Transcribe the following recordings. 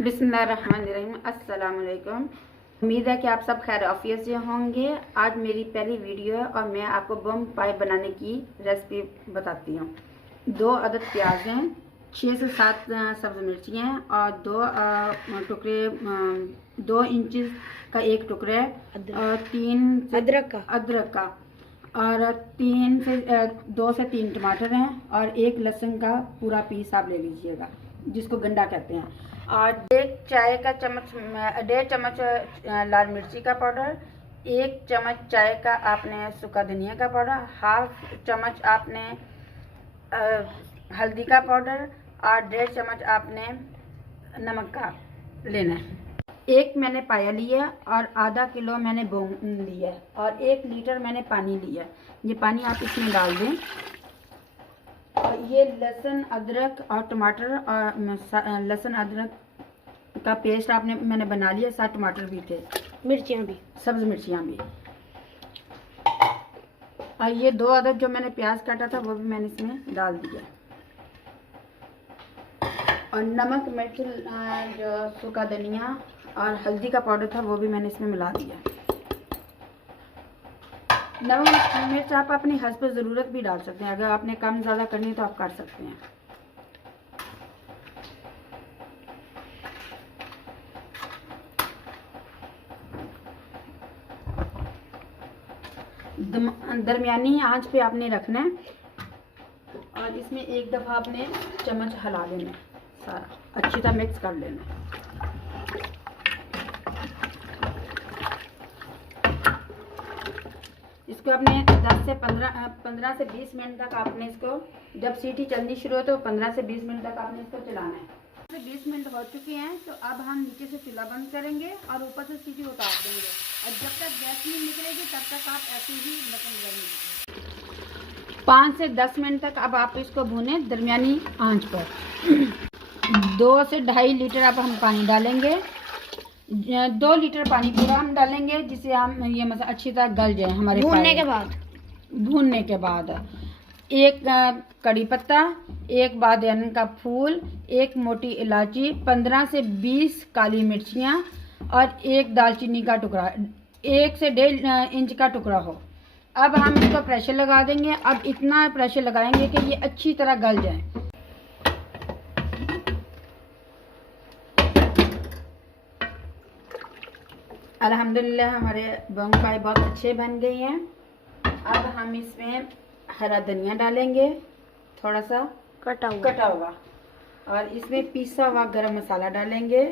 बिस्मिल्लाहिर्रहमानिर्रहीम। अस्सलाम वालेकुम। उम्मीद है कि आप सब खैर आफियत से होंगे। आज मेरी पहली वीडियो है और मैं आपको बम पाई बनाने की रेसिपी बताती हूँ। 2 अदद प्याज हैं, 6 से 7 सब्ज़ मिर्चियाँ हैं और 2 टुकड़े 2 इंच का एक टुकड़ा और 3 अदरक का और 2 से 3 टमाटर हैं और 1 लहसुन का पूरा पीस आप ले लीजिएगा, जिसको गंडा कहते हैं। और 1.5 चम्मच लाल मिर्ची का पाउडर, 1 चम्मच चाय का आपने सूखा धनिया का पाउडर, हाफ चम्मच आपने हल्दी का पाउडर और 1.5 चम्मच आपने नमक का लेना है। 1 मैंने पाया लिया और आधा किलो मैंने बोंग लिया और 1 लीटर मैंने पानी लिया। ये पानी आप इसमें डाल दें। और ये लहसुन अदरक और टमाटर और लहसुन अदरक का पेस्ट मैंने बना लिया। 7 टमाटर भी थे, मिर्चियाँ भी, सब्ज मिर्चियाँ भी। और ये 2 अदद जो मैंने प्याज काटा था वो भी मैंने इसमें डाल दिया। और नमक, मिर्च, जो सूखा धनिया और हल्दी का पाउडर था वो भी मैंने इसमें मिला दिया। नमक मिर्च आप अपनी हस्ब ज़रूरत भी डाल सकते हैं, अगर आपने कम ज़्यादा करनी तो आप कर सकते हैं। दरमियानी आंच पे आपने रखना है और इसमें एक दफ़ा आपने चम्मच हिला लेना है, सारा अच्छी तरह मिक्स कर लेना है। इसको आपने 15 से 20 मिनट तक आपने इसको, जब सीटी चलनी शुरू हो तो 15 से 20 मिनट तक आपने इसको चलाना है। 20 मिनट हो चुके हैं तो अब हम नीचे से चूल्हा बंद करेंगे और ऊपर से सीटी उतार देंगे और जब तक गैस नहीं निकलेगी तब तक आप ऐसे ही बटन दबाएंगे। 5 से 10 मिनट तक अब आप इसको भूनें दरमियानी आंच पर। 2 से 2.5 लीटर अब हम पानी डालेंगे। 2 लीटर पानी पूरा हम डालेंगे, जिससे हम ये मतलब अच्छी तरह गल जाए हमारे भूनने के बाद 1 कड़ी पत्ता, 1 बादियान का फूल, 1 मोटी इलायची, 15 से 20 काली मिर्चियाँ और 1 दालचीनी का टुकड़ा, 1 से 1.5 इंच का टुकड़ा हो। अब हम इसको प्रेशर लगा देंगे। अब इतना प्रेशर लगाएंगे कि ये अच्छी तरह गल जाए। अल्हम्दुलिल्लाह हमारे बम पाई बहुत अच्छे बन गए हैं। अब हम इसमें हरा धनिया डालेंगे, थोड़ा सा कटा हुआ, और इसमें पिसा हुआ गरम मसाला डालेंगे।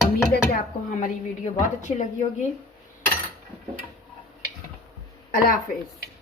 उम्मीद है कि आपको हमारी वीडियो बहुत अच्छी लगी होगी। अल्लाह हाफिज़।